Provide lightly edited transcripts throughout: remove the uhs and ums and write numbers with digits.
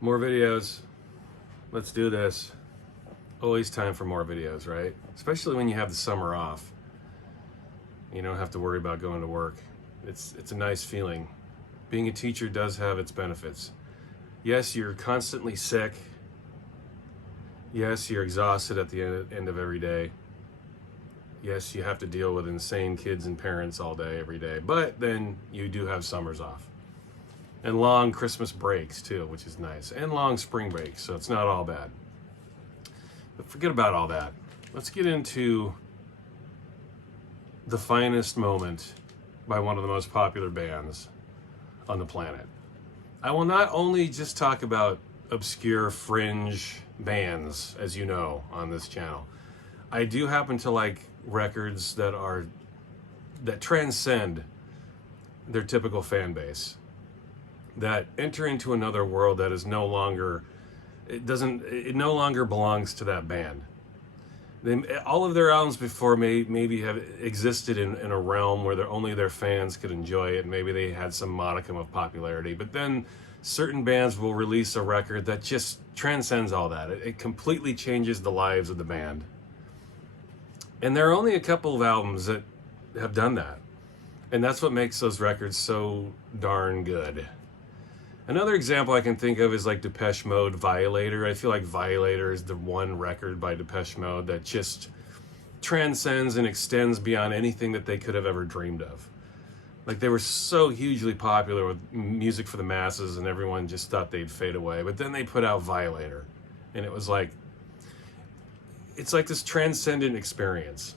More videos. Let's do this. Always time for more videos, right? Especially when you have the summer off. You don't have to worry about going to work. It's a nice feeling. Being a teacher does have its benefits. Yes, you're constantly sick. Yes, you're exhausted at the end of every day. Yes, you have to deal with insane kids and parents all day, every day. But then you do have summers off. And long Christmas breaks too, which is nice. And long spring breaks, so it's not all bad. But forget about all that. Let's get into the finest moment by one of the most popular bands on the planet. I will not only just talk about obscure fringe bands, as you know, on this channel. I do happen to like records that transcend their typical fan base, that enter into another world that is no longer, it no longer belongs to that band. All of their albums before maybe have existed in a realm where only their fans could enjoy it. Maybe they had some modicum of popularity, but then certain bands will release a record that just transcends all that. It completely changes the lives of the band. And there are only a couple of albums that have done that. And that's what makes those records so darn good. Another example I can think of is like Depeche Mode, Violator. I feel like Violator is the one record by Depeche Mode that just transcends and extends beyond anything that they could have ever dreamed of. Like, they were so hugely popular with music for the masses and everyone just thought they'd fade away. But then they put out Violator. And it was like, it's like this transcendent experience.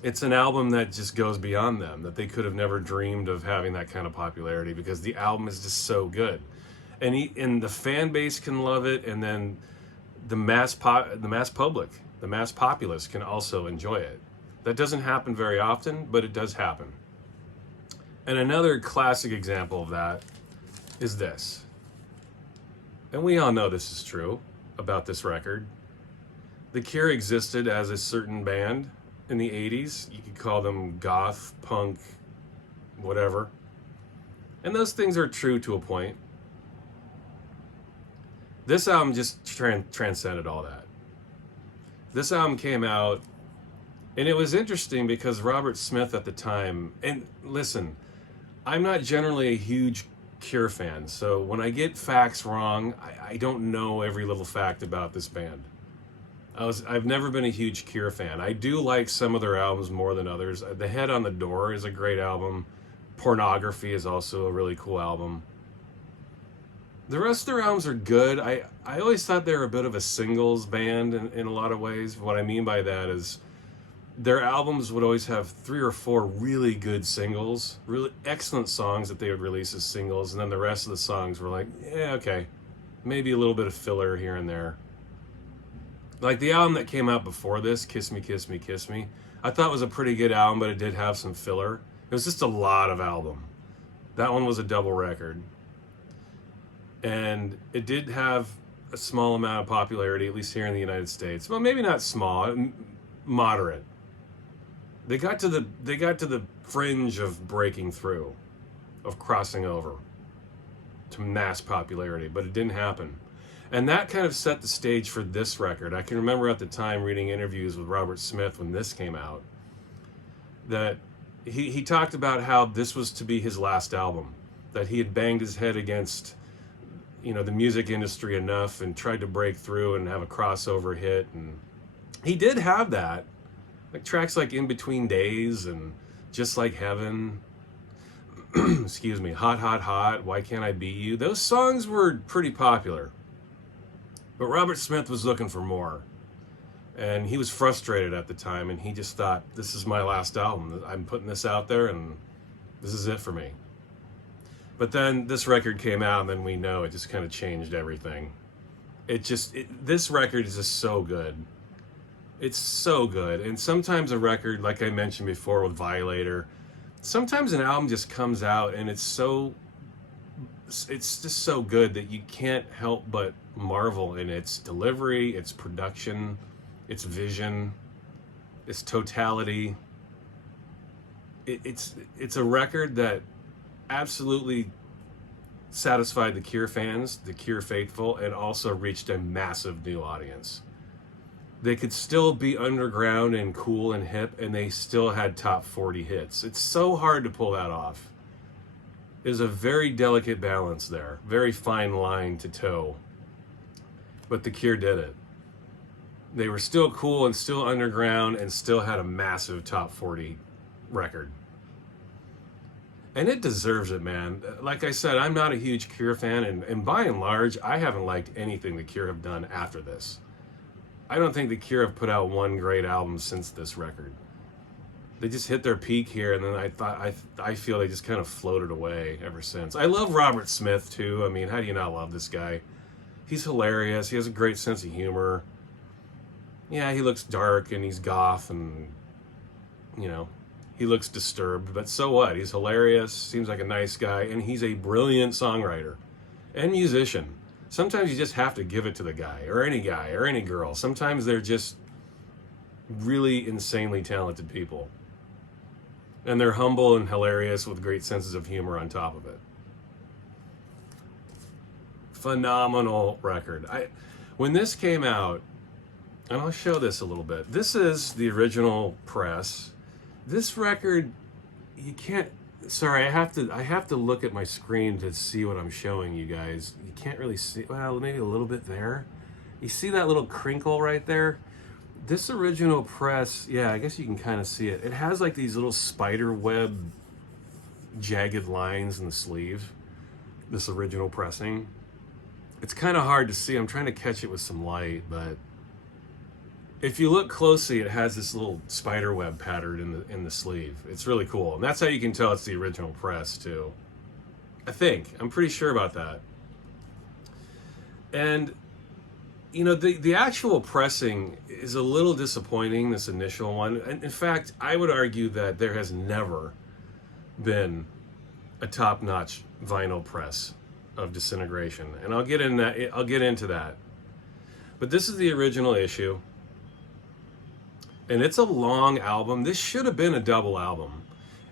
It's an album that just goes beyond them, that they could have never dreamed of having that kind of popularity, because the album is just so good. And the fan base can love it, and then the mass public, the mass populace can also enjoy it. That doesn't happen very often, but it does happen. And another classic example of that is this. And we all know this is true about this record. The Cure existed as a certain band in the 80s. You could call them goth, punk, whatever. And those things are true to a point. This album just transcended all that. This album came out, and it was interesting because Robert Smith at the time, and listen, I'm not generally a huge Cure fan, so when I get facts wrong, I don't know every little fact about this band. I've never been a huge Cure fan. I do like some of their albums more than others. The Head on the Door is a great album. Pornography is also a really cool album. The rest of their albums are good. I always thought they were a bit of a singles band in a lot of ways. What I mean by that is their albums would always have 3 or 4 really good singles, really excellent songs that they would release as singles, and then the rest of the songs were like, yeah, okay, maybe a little bit of filler here and there. Like the album that came out before this, Kiss Me, Kiss Me, Kiss Me, I thought was a pretty good album, but it did have some filler. It was just a lot of album. That one was a double record. And it did have a small amount of popularity, at least here in the United States. Well, maybe not small, moderate. They got to the fringe of breaking through, of crossing over to mass popularity, but it didn't happen. And that kind of set the stage for this record. I can remember at the time reading interviews with Robert Smith when this came out, that he talked about how this was to be his last album, that he had banged his head against, the music industry enough and tried to break through and have a crossover hit. And he did have that. Like tracks like In Between Days and Just Like Heaven, excuse me, Hot, Hot, Hot, Why Can't I Be You? Those songs were pretty popular. But Robert Smith was looking for more. And he was frustrated at the time, and he just thought, this is my last album. I'm putting this out there, and this is it for me. But then this record came out, and then we know it just kind of changed everything. This record is just so good. It's so good. And sometimes a record, like I mentioned before with Violator, sometimes an album just comes out, and it's just so good that you can't help but marvel in its delivery, its production, its vision, its totality. It's a record that absolutely satisfied the Cure fans, the Cure faithful, and also reached a massive new audience. They could still be underground and cool and hip, and they still had top 40 hits. It's so hard to pull that off. There's a very delicate balance there, very fine line to toe. But the Cure did it. They were still cool and still underground and still had a massive top 40 record. And it deserves it, man. Like I said, I'm not a huge Cure fan, and by and large, I haven't liked anything the Cure have done after this. I don't think the Cure have put out one great album since this record. They just hit their peak here, and then I feel they just kind of floated away ever since. I love Robert Smith too. I mean, how do you not love this guy? He's hilarious. He has a great sense of humor. Yeah, he looks dark and he's goth and, you know, he looks disturbed, but so what? He's hilarious, seems like a nice guy, and he's a brilliant songwriter and musician. Sometimes you just have to give it to the guy or any girl. Sometimes they're just really insanely talented people. And they're humble and hilarious with great senses of humor on top of it. Phenomenal record. When this came out, and I'll show this a little bit. This is the original press. This record, you can't, sorry, I have to look at my screen to see what I'm showing you guys. You can't really see, well, maybe a little bit there. You see that little crinkle right there? This original press, yeah, I guess you can kind of see it. It has like these little spider web jagged lines in the sleeve, this original pressing. It's kind of hard to see. I'm trying to catch it with some light, but if you look closely, it has this little spider web pattern in the sleeve. It's really cool. And that's how you can tell it's the original press too. I think. I'm pretty sure about that. And you know, the actual pressing is a little disappointing, this initial one. And in fact, I would argue that there has never been a top-notch vinyl press of Disintegration. And I'll get into that. But this is the original issue. And it's a long album. This should have been a double album.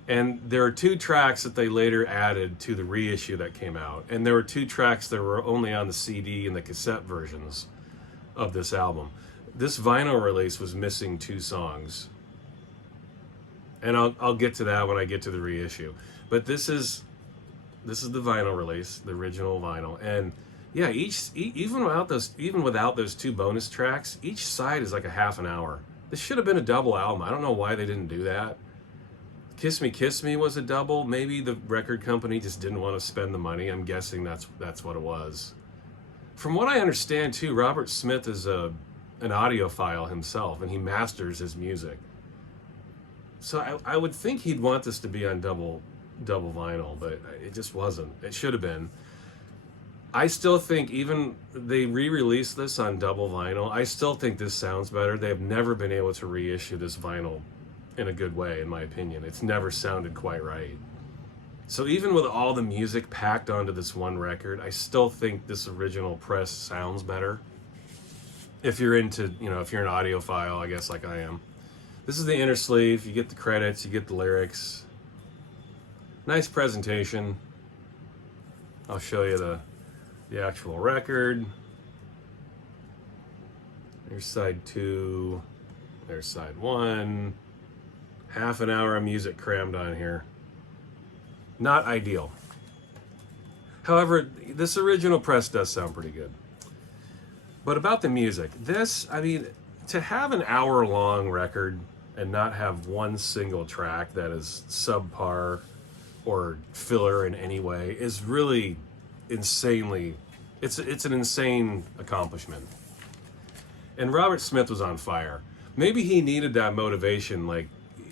And there are 2 tracks that they later added to the reissue that came out. And there were 2 tracks that were only on the CD and the cassette versions of this album. This vinyl release was missing 2 songs. And I'll get to that when I get to the reissue. But this is the vinyl release, the original vinyl. And yeah, even without those 2 bonus tracks, each side is like a half an hour. This should have been a double album. I don't know why they didn't do that. Kiss Me was a double. Maybe the record company just didn't want to spend the money. I'm guessing that's what it was. From what I understand too, Robert Smith is an audiophile himself, and he masters his music. So I would think he'd want this to be on double vinyl, but it just wasn't. It should have been. I still think even they re-released this on double vinyl, I still think this sounds better. They've never been able to reissue this vinyl in a good way, in my opinion. It's never sounded quite right. So even with all the music packed onto this one record, I still think this original press sounds better. If you're into, if you're an audiophile, I guess like I am. This is the inner sleeve. You get the credits, you get the lyrics. Nice presentation. I'll show you the actual record. There's side 2. There's side 1. Half an hour of music crammed on here. Not ideal. However, this original press does sound pretty good. But about the music, to have an hour-long record and not have one single track that is subpar or filler in any way is really insanely, it's an insane accomplishment. And Robert Smith was on fire. Maybe he needed that motivation,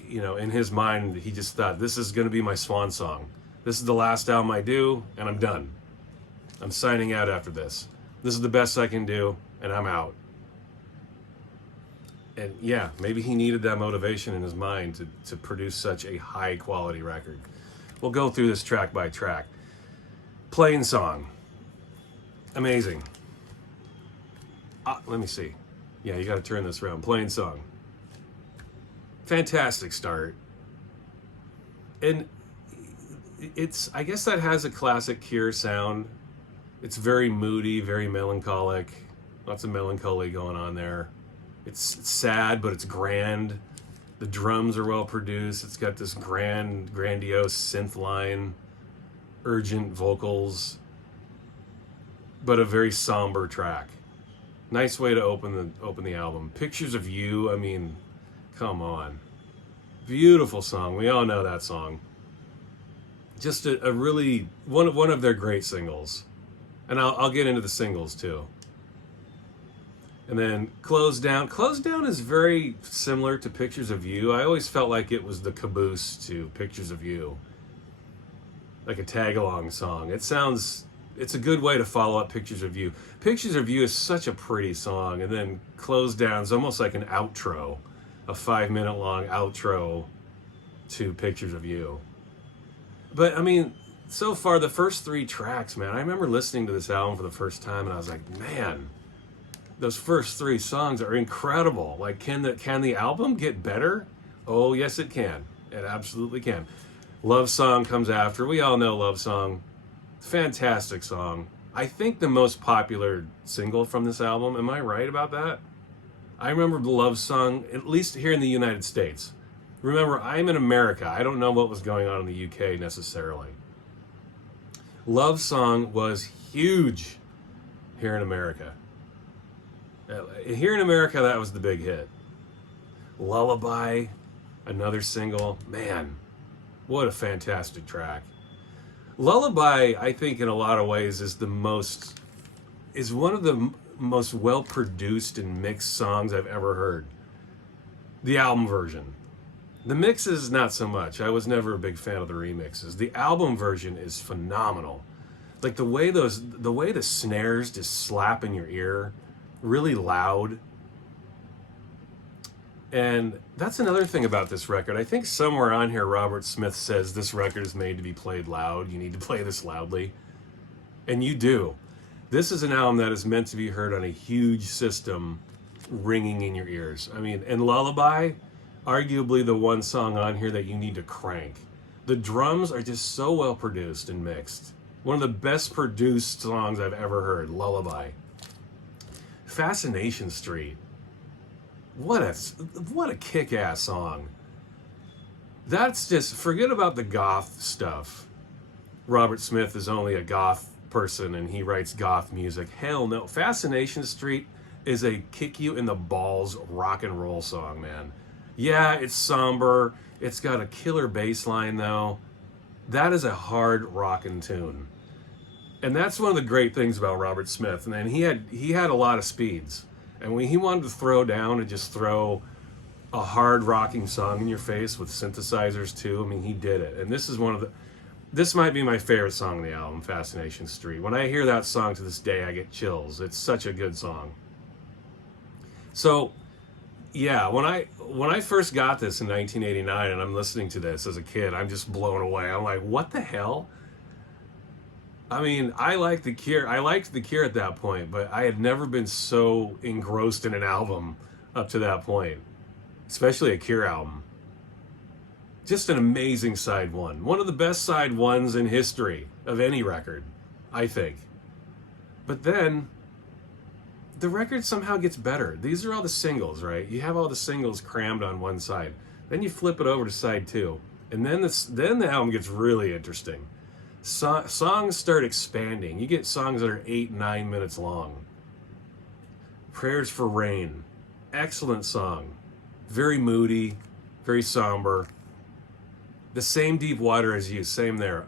in his mind, he just thought, this is going to be my swan song. This is the last album I do, and I'm done. I'm signing out after this. This is the best I can do, and I'm out. And yeah, maybe he needed that motivation in his mind to produce such a high-quality record. We'll go through this track by track. Plain Song. Amazing. Let me see. Yeah, you got to turn this around. Plain Song. Fantastic start. And I guess that has a classic Cure sound. It's very moody, very melancholic. Lots of melancholy going on there. It's sad, but it's grand. The drums are well produced. It's got this grandiose synth line, urgent vocals, but a very somber track. Nice way to open the album. Pictures of You, I mean, come on. Beautiful song. We all know that song. Just a really one of their great singles. And I'll get into the singles too. And then Close Down. Close Down is very similar to Pictures of You. I always felt like it was the caboose to Pictures of You. Like a tag-along song. It's a good way to follow up Pictures of You. Pictures of You is such a pretty song. And then Close Down is almost like an outro. A 5-minute long outro to Pictures of You. But, I mean, so far, the first 3 tracks, man, I remember listening to this album for the first time, and I was like, man, those first 3 songs are incredible. Like, can the album get better? Oh, yes, it can. It absolutely can. Love Song comes after. We all know Love Song. Fantastic song. I think the most popular single from this album. Am I right about that? I remember the Love Song, at least here in the United States. Remember, I'm in America. I don't know what was going on in the UK necessarily. Love Song was huge here in America. Here in America, that was the big hit. Lullaby, another single. Man, what a fantastic track. Lullaby, I think in a lot of ways is one of the most well-produced and mixed songs I've ever heard. The album version. The mixes, not so much. I was never a big fan of the remixes. The album version is phenomenal. Like the way the snares just slap in your ear, really loud. And that's another thing about this record. I think somewhere on here Robert Smith says this record is made to be played loud. You need to play this loudly. And you do. This is an album that is meant to be heard on a huge system ringing in your ears. I mean, and Lullaby, arguably the one song on here that you need to crank. The drums are just so well produced and mixed. One of the best produced songs I've ever heard, Lullaby. Fascination Street. What a kick-ass song. That's just, forget about the goth stuff. Robert Smith is only a goth person and he writes goth music. Hell no. Fascination Street is a kick you in the balls rock and roll song, man. Yeah, it's somber. It's got a killer bass line, though. That is a hard rockin' tune. And that's one of the great things about Robert Smith. And then he had a lot of speeds. And when he wanted to throw down and just throw a hard rocking song in your face with synthesizers too, I mean, he did it. And this might be my favorite song on the album, Fascination Street. When I hear that song to this day, I get chills. It's such a good song. So, yeah, when I first got this in 1989 and I'm listening to this as a kid, I'm just blown away. I'm like, what the hell? I mean, I liked The Cure. I liked The Cure at that point, but I had never been so engrossed in an album up to that point, especially a Cure album. Just an amazing side one. One of the best side ones in history of any record, I think. But then the record somehow gets better. These are all the singles, right? You have all the singles crammed on one side. Then you flip it over to side 2. And then the album gets really interesting. Songs start expanding. You get songs that are 8-9 minutes long. Prayers for Rain. Excellent song. Very moody, very somber. The Same Deep Water as You, same there.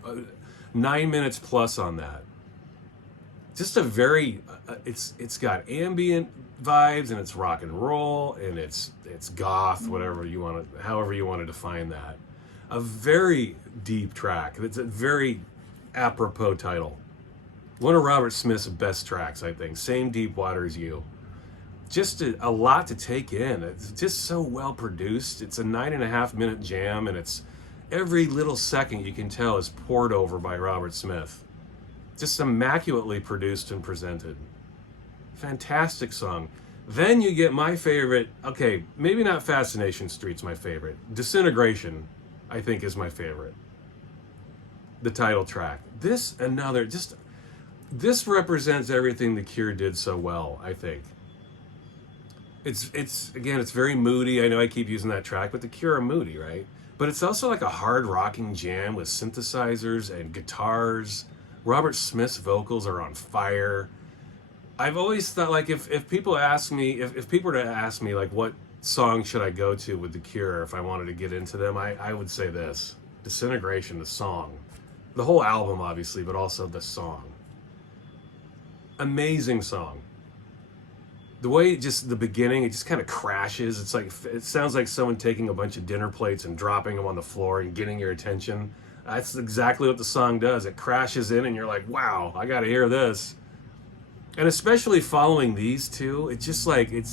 9 minutes plus on that. Just a very, it's got ambient vibes and it's rock and roll and it's goth, however you want to define that. A very deep track. It's a very apropos title. One of Robert Smith's best tracks, I think. Same Deep Water as You. Just a lot to take in. It's just so well produced. It's a 9.5 minute jam and it's every little second you can tell is poured over by Robert Smith. Just immaculately produced and presented. Fantastic song. Then you get my favorite, okay, maybe not Fascination Street's my favorite. Disintegration, I think, is my favorite. the title track. This represents everything The Cure did so well, I think. It's again, it's very moody. I know I keep using that track, but The Cure are moody, right? But it's also like a hard rocking jam with synthesizers and guitars. Robert Smith's vocals are on fire. I've always thought, like, if people ask me, if people were to ask me, like, what song should I go to with The Cure if I wanted to get into them, I would say this. Disintegration, the song. The whole album, obviously, but also the song. Amazing song. The way just the beginning, it just kind of crashes. It's like, it sounds like someone taking a bunch of dinner plates and dropping them on the floor and getting your attention. That's exactly what the song does. It crashes in and you're like, wow, I gotta hear this. And especially following these two, it's just like, it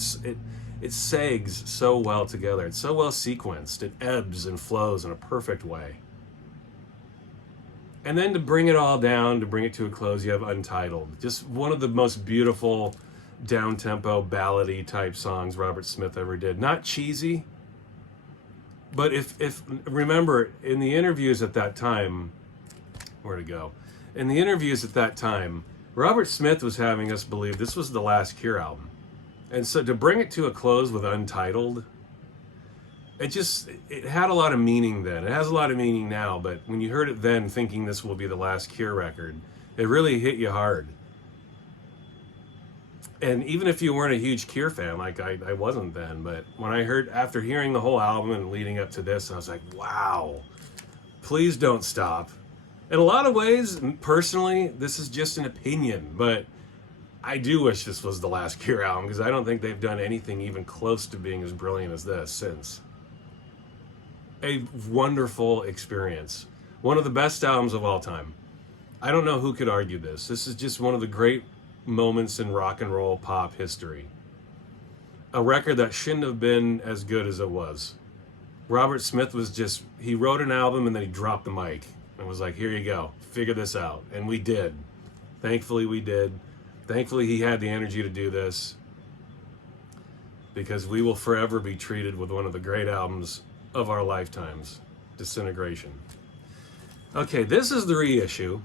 sags so well together. It's so well sequenced. It ebbs and flows in a perfect way. And then to bring it all down, to bring it to a close, you have Untitled. Just one of the most beautiful down-tempo, ballady type songs Robert Smith ever did. Not cheesy, but if remember, in the interviews at that time, where'd it go? In the interviews at that time, Robert Smith was having us believe this was the last Cure album. And so to bring it to a close with Untitled, it had a lot of meaning then. It has a lot of meaning now, but when you heard it then thinking this will be the last Cure record, it really hit you hard. And even if you weren't a huge Cure fan, like I wasn't then, but when I heard, after hearing the whole album and leading up to this, I was like, wow, please don't stop. In a lot of ways, personally, this is just an opinion, but I do wish this was the last Cure album because I don't think they've done anything even close to being as brilliant as this since. A wonderful experience. One of the best albums of all time. I don't know who could argue this. This is just one of the great moments in rock and roll pop history. A record that shouldn't have been as good as it was. Robert Smith he wrote an album and then he dropped the mic and was like, here you go, figure this out. And we did. Thankfully we did. Thankfully he had the energy to do this, because we will forever be treated with one of the great albums of our lifetimes, Disintegration. Okay, this is the reissue.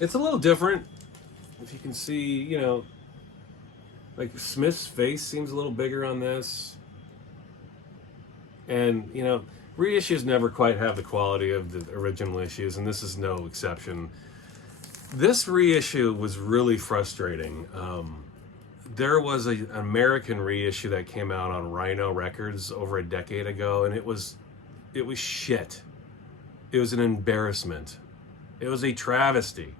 It's a little different. If you can see, like Smith's face seems a little bigger on this. And, reissues never quite have the quality of the original issues, and this is no exception. This reissue was really frustrating. There was an American reissue that came out on Rhino Records over a decade ago, and it was shit. It was an embarrassment. It was a travesty.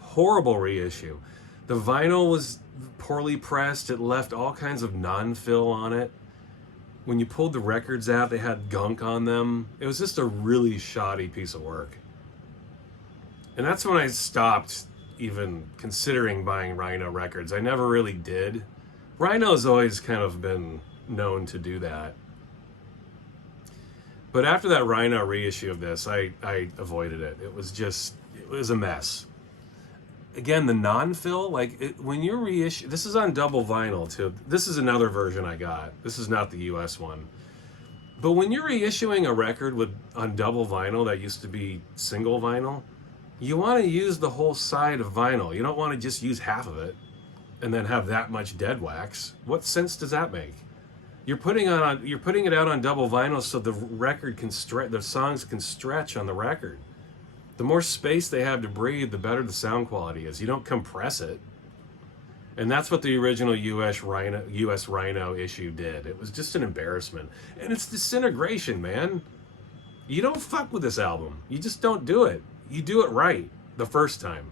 Horrible reissue. The vinyl was poorly pressed. It left all kinds of non-fill on it. When you pulled the records out, they had gunk on them. It was just a really shoddy piece of work. And that's when I stopped even considering buying Rhino records. I never really did. Rhino's always kind of been known to do that. But after that Rhino reissue of this, I avoided it. It was a mess. Again, the non-fill, when you reissue, this is on double vinyl too. This is another version I got. This is not the US one. But when you're reissuing a record on double vinyl that used to be single vinyl, you want to use the whole side of vinyl. You don't want to just use half of it and then have that much dead wax. What sense does that make? You're putting it out on double vinyl so the record can the songs can stretch on the record. The more space they have to breathe, the better the sound quality is. You don't compress it. And that's what the original US Rhino issue did. It was just an embarrassment. And it's Disintegration, man. You don't fuck with this album. You just don't do it. You do it right the first time.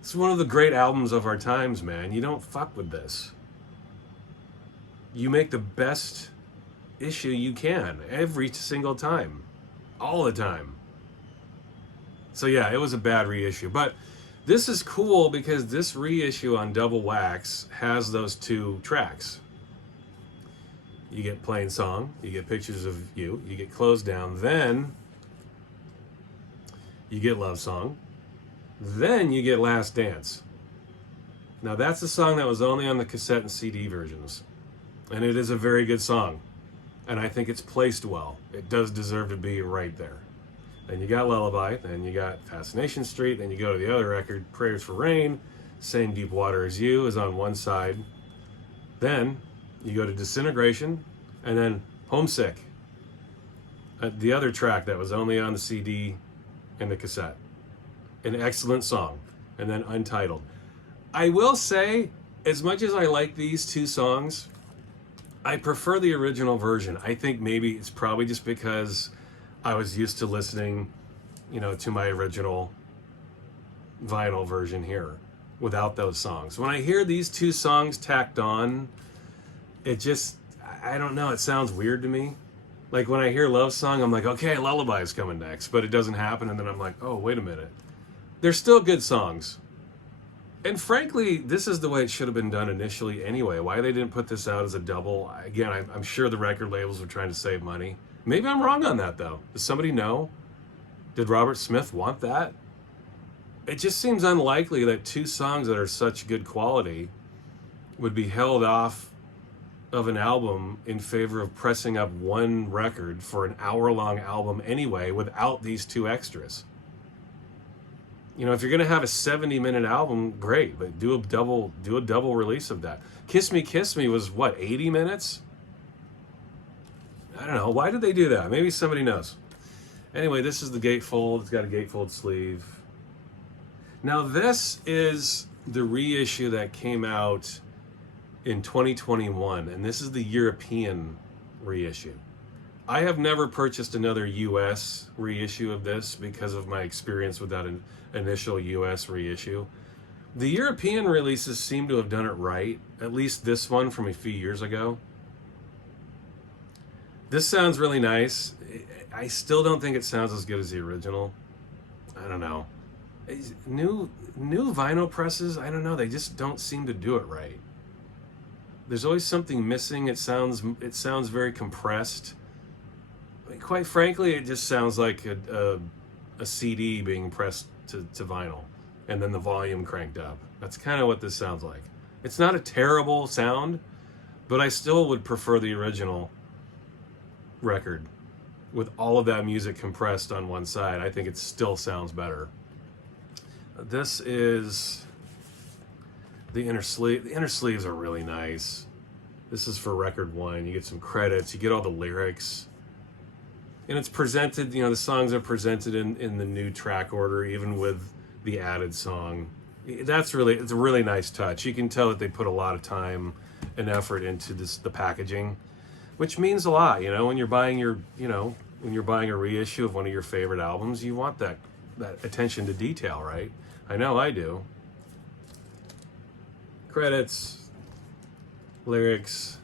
It's one of the great albums of our times, man. You don't fuck with this. You make the best issue you can every single time. All the time. So yeah, it was a bad reissue. But this is cool because this reissue on double wax has those two tracks. You get Plain Song, you get Pictures of You, you get Closed Down, then you get Love Song, then you get Last Dance. Now that's a song that was only on the cassette and CD versions. And it is a very good song. And I think it's placed well. It does deserve to be right there. Then you got Lullaby, then you got Fascination Street, then you go to the other record, Prayers for Rain, Same Deep Water as You is on one side. Then you go to Disintegration, and then Homesick, the other track that was only on the CD and the cassette. An excellent song. And then Untitled. I will say, as much as I like these two songs, I prefer the original version. I think maybe it's probably just because I was used to listening, to my original vinyl version here without those songs. When I hear these two songs tacked on, it just, I don't know, it sounds weird to me. Like when I hear Love Song, I'm like, okay, Lullaby's coming next, but it doesn't happen, and then I'm like, oh, wait a minute. They're still good songs. And frankly, this is the way it should have been done initially anyway. Why they didn't put this out as a double, again, I'm sure the record labels were trying to save money. Maybe I'm wrong on that, though. Does somebody know? Did Robert Smith want that? It just seems unlikely that two songs that are such good quality would be held off of an album in favor of pressing up one record for an hour-long album anyway without these two extras. If you're going to have a 70-minute album, great, but do a double release of that. Kiss Me was, 80 minutes? I don't know. Why did they do that? Maybe somebody knows. Anyway, this is the gatefold. It's got a gatefold sleeve. Now, this is the reissue that came out in 2021, and this is the European reissue. I have never purchased another US reissue of this because of my experience with that initial US reissue. The European releases seem to have done it right, at least this one from a few years ago. This sounds really nice. I still don't think it sounds as good as the original. I don't know. New vinyl presses, I don't know, they just don't seem to do it right. There's always something missing. It sounds very compressed. Quite frankly, it just sounds like a CD being pressed to vinyl and then the volume cranked up. That's kind of what this sounds like. It's not a terrible sound, but I still would prefer the original record with all of that music compressed on one side. I think it still sounds better. This is the inner sleeve. The inner sleeves are really nice. This is for record one. You get some credits. You get all the lyrics. And it's presented, the songs are presented in the new track order, even with the added song. It's a really nice touch. You can tell that they put a lot of time and effort into the packaging, which means a lot. When you're buying when you're buying a reissue of one of your favorite albums, you want that attention to detail, right? I know I do. Credits, lyrics,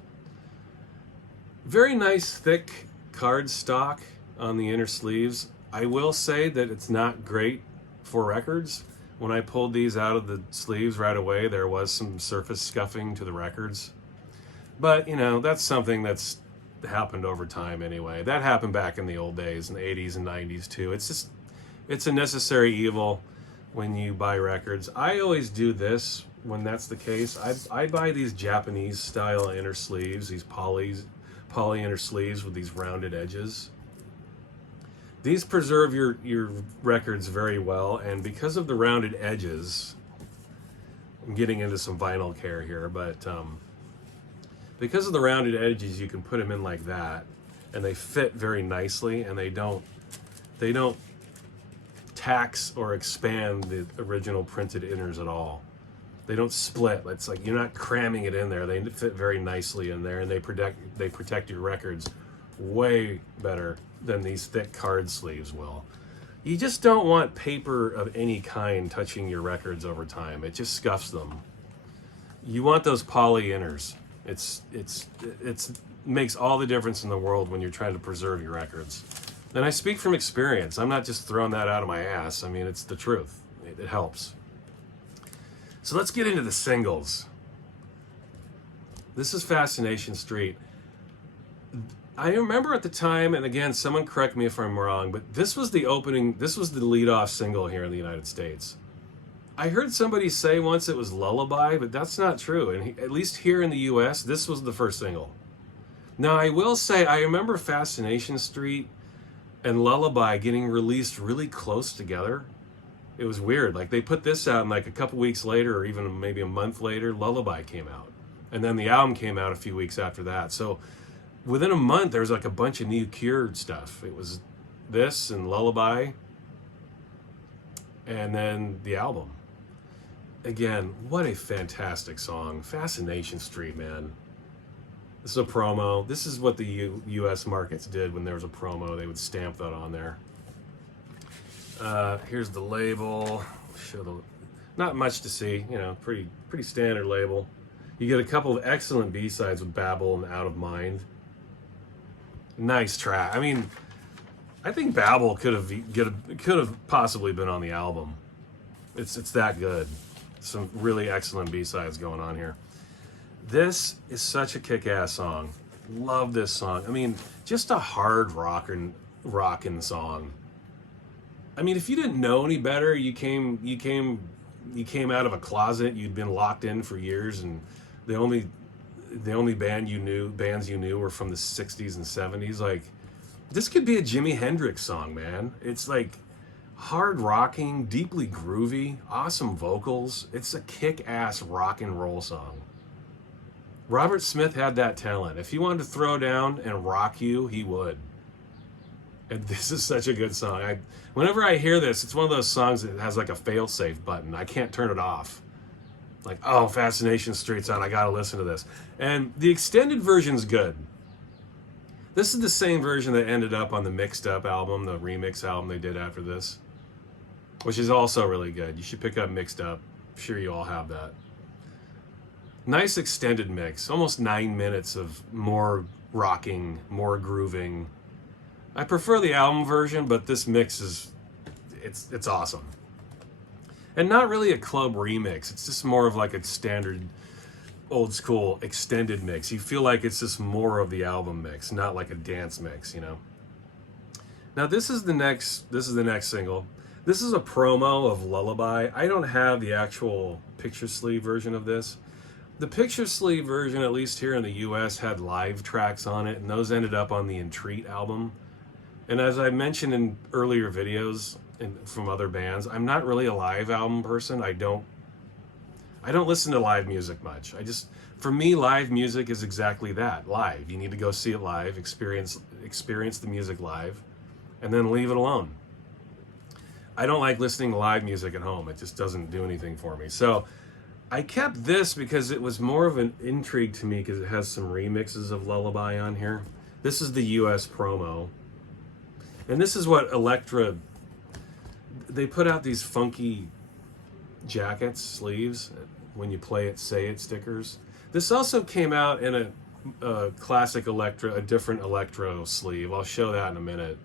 very nice thick cardstock on the inner sleeves. I will say that it's not great for records. When I pulled these out of the sleeves right away, there was some surface scuffing to the records. But, that's something that's happened over time anyway. That happened back in the old days, in the 80s and 90s too. It's a necessary evil when you buy records. I always do this when that's the case. I buy these Japanese style inner sleeves, these poly inner sleeves with these rounded edges. These preserve your records very well, and because of the rounded edges, I'm getting into some vinyl care here, but because of the rounded edges, you can put them in like that, and they fit very nicely, and they don't tax or expand the original printed inners at all. They don't split. It's like you're not cramming it in there. They fit very nicely in there, and they protect your records way better than these thick card sleeves will. You just don't want paper of any kind touching your records over time. It just scuffs them. You want those poly inners. It's makes all the difference in the world when you're trying to preserve your records. And I speak from experience. I'm not just throwing that out of my ass. I mean, it's the truth. It helps. So let's get into the singles. This is Fascination Street. I remember at the time, and again, someone correct me if I'm wrong, but this was the lead-off single here in the United States. I heard somebody say once it was Lullaby, but that's not true. And at least here in the US, this was the first single. Now, I will say, I remember Fascination Street and Lullaby getting released really close together. It was weird. Like, they put this out, and like a couple weeks later, or even maybe a month later, Lullaby came out. And then the album came out a few weeks after that. So within a month, there was like a bunch of new Cured stuff. It was this and Lullaby, and then the album. Again, what a fantastic song. Fascination Street, man. This is a promo. This is what the U.S. markets did when there was a promo. They would stamp that on there. Here's the label. Not much to see, you know, pretty standard label. You get a couple of excellent B-sides with Babel and Out of Mind. Nice track. I mean, I think Babel could have possibly been on the album. It's that good. Some really excellent B-sides going on here. This is such a kick-ass song. Love this song. I mean, just a hard rockin' song. I mean, if you didn't know any better, you came out of a closet, you'd been locked in for years, and the only bands you knew were from the 60s and 70s. Like, this could be a Jimi Hendrix song, man. It's like hard rocking, deeply groovy, awesome vocals. It's a kick-ass rock and roll song. Robert Smith had that talent. If he wanted to throw down and rock you, he would. And this is such a good song. Whenever I hear this, it's one of those songs that has like a fail-safe button. I can't turn it off. Like, oh, Fascination Street's on. I gotta listen to this. And the extended version's good. This is the same version that ended up on the Mixed Up album, the remix album they did after this, which is also really good. You should pick up Mixed Up. I'm sure you all have that. Nice extended mix. Almost 9 minutes of more rocking, more grooving. I prefer the album version, but this mix it's awesome. And not really a club remix. It's just more of like a standard old school extended mix. You feel like it's just more of the album mix, not like a dance mix, you know. Now this is the next single. This is a promo of Lullaby. I don't have the actual picture sleeve version of this. The picture sleeve version, at least here in the US, had live tracks on it, and those ended up on the Entreat album. And as I mentioned in earlier videos from other bands, I'm not really a live album person. I don't listen to live music much. For me, live music is exactly that, live. You need to go see it live, experience the music live, and then leave it alone. I don't like listening to live music at home. It just doesn't do anything for me. So I kept this because it was more of an intrigue to me because it has some remixes of Lullaby on here. This is the US promo. And this is what Elektra, they put out these funky jackets, sleeves, when you play it, say it stickers. This also came out in a classic Elektra, a different Electro sleeve. I'll show that in a minute.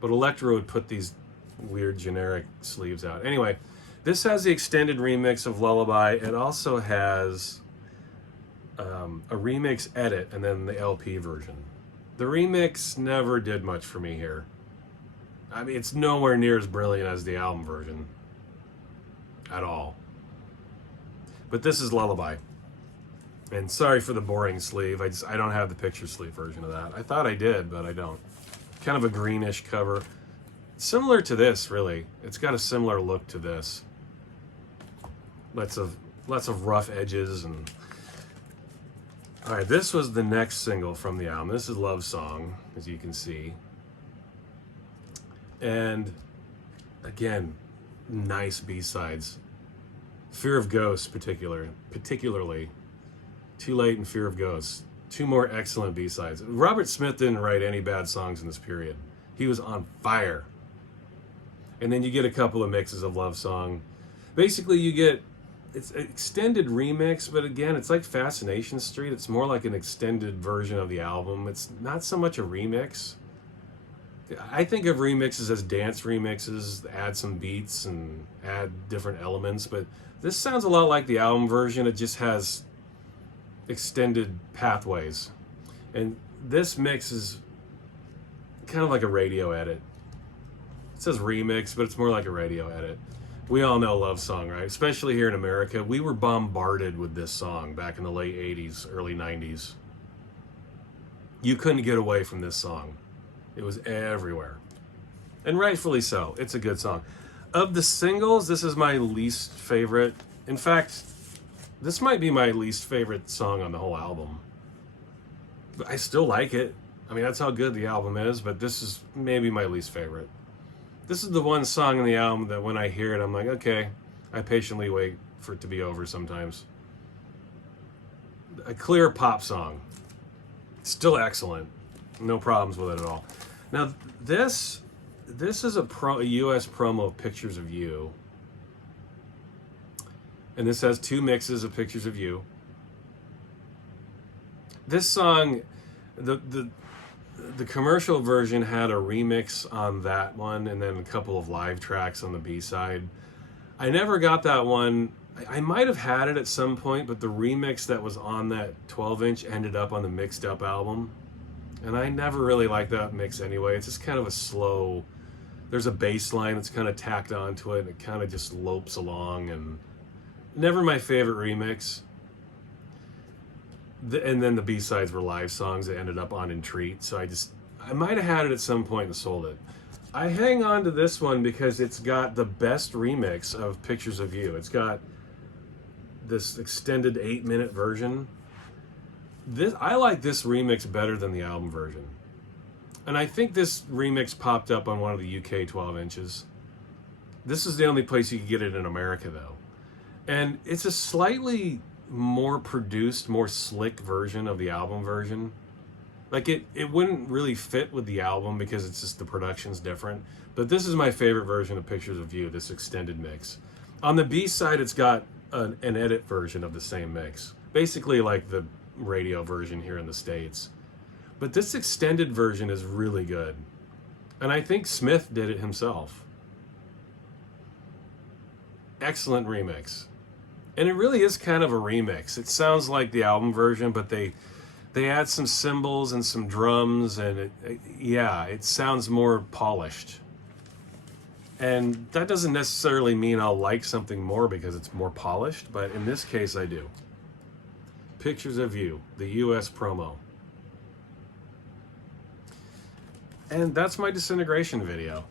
But Elektra would put these weird generic sleeves out. Anyway, this has the extended remix of Lullaby. It also has a remix edit and then the LP version. The remix never did much for me here. I mean, it's nowhere near as brilliant as the album version. At all. But this is Lullaby. And sorry for the boring sleeve. I don't have the picture sleeve version of that. I thought I did, but I don't. Kind of a greenish cover. Similar to this, really. It's got a similar look to this. Lots of rough edges and... Alright, this was the next single from the album. This is Love Song, as you can see. And, again, nice B-sides. Fear of Ghosts, particularly. Too Late and Fear of Ghosts. Two more excellent B-sides. Robert Smith didn't write any bad songs in this period. He was on fire. And then you get a couple of mixes of Love Song. Basically, you get... It's an extended remix, but again, it's like Fascination Street. It's more like an extended version of the album. It's not so much a remix. I think of remixes as dance remixes, add some beats and add different elements, but this sounds a lot like the album version. It just has extended pathways. And this mix is kind of like a radio edit. It says remix, but it's more like a radio edit. We all know Love Song, right? Especially here in America. We were bombarded with this song back in the late 80s, early 90s. You couldn't get away from this song. It was everywhere. And rightfully so. It's a good song. Of the singles, this is my least favorite. In fact, this might be my least favorite song on the whole album. But I still like it. I mean, that's how good the album is, but this is maybe my least favorite. This is the one song in the album that when I hear it, I'm like, okay, I patiently wait for it to be over sometimes. A clear pop song. Still excellent. No problems with it at all. Now, this is a US promo of Pictures of You. And this has 2 mixes of Pictures of You. This song, the commercial version had a remix on that one and then a couple of live tracks on the B-side. I never got that one. I might have had it at some point, but the remix that was on that 12-inch ended up on the mixed up album. And I never really liked that mix anyway. It's just kind of a slow, there's a bass line that's kind of tacked onto it and it kind of just lopes along, and never my favorite remix. And then the B-sides were live songs that ended up on Entreat, so I might have had it at some point and sold it. I hang on to this one because it's got the best remix of Pictures of You. It's got this extended 8-minute version. I like this remix better than the album version. And I think this remix popped up on one of the UK 12 inches. This is the only place you can get it in America, though. And it's a slightly more produced, more slick version of the album version. Like it wouldn't really fit with the album because it's just the production's different. But this is my favorite version of Pictures of You, this extended mix. On the B side, it's got an edit version of the same mix. Basically like the radio version here in the States. But this extended version is really good. And I think Smith did it himself. Excellent remix. And it really is kind of a remix. It sounds like the album version, but they add some cymbals and some drums, and it sounds more polished. And that doesn't necessarily mean I'll like something more because it's more polished, but in this case I do. Pictures of You, the US promo. And that's my Disintegration video.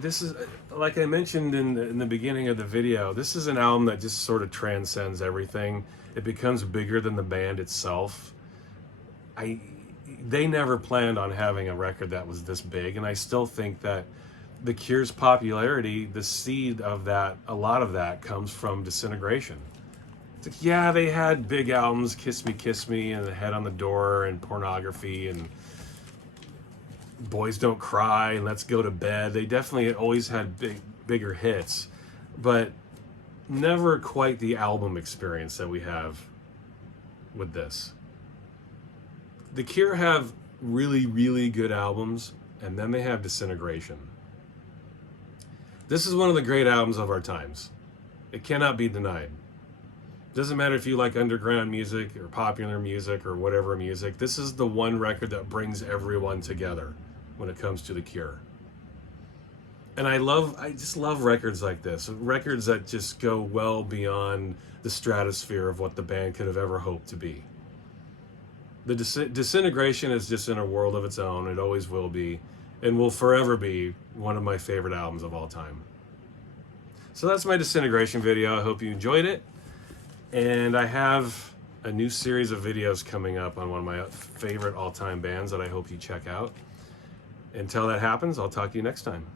This is, like I mentioned in the beginning of the video, this is an album that just sort of transcends everything. It becomes bigger than the band itself. They never planned on having a record that was this big, and I still think that The Cure's popularity, the seed of that, a lot of that comes from Disintegration. It's like, yeah, they had big albums, Kiss Me, and The Head on the Door, and Pornography, and Boys Don't Cry, and Let's Go to Bed. They definitely always had bigger hits, but never quite the album experience that we have with this. The Cure have really, really good albums, and then they have Disintegration. This is one of the great albums of our times. It cannot be denied. Doesn't matter if you like underground music or popular music or whatever music. This is the one record that brings everyone together when it comes to The Cure. And I just love records like this. Records that just go well beyond the stratosphere of what the band could have ever hoped to be. The Disintegration is just in a world of its own. It always will be, and will forever be one of my favorite albums of all time. So that's my Disintegration video. I hope you enjoyed it. And I have a new series of videos coming up on one of my favorite all-time bands that I hope you check out. Until that happens, I'll talk to you next time.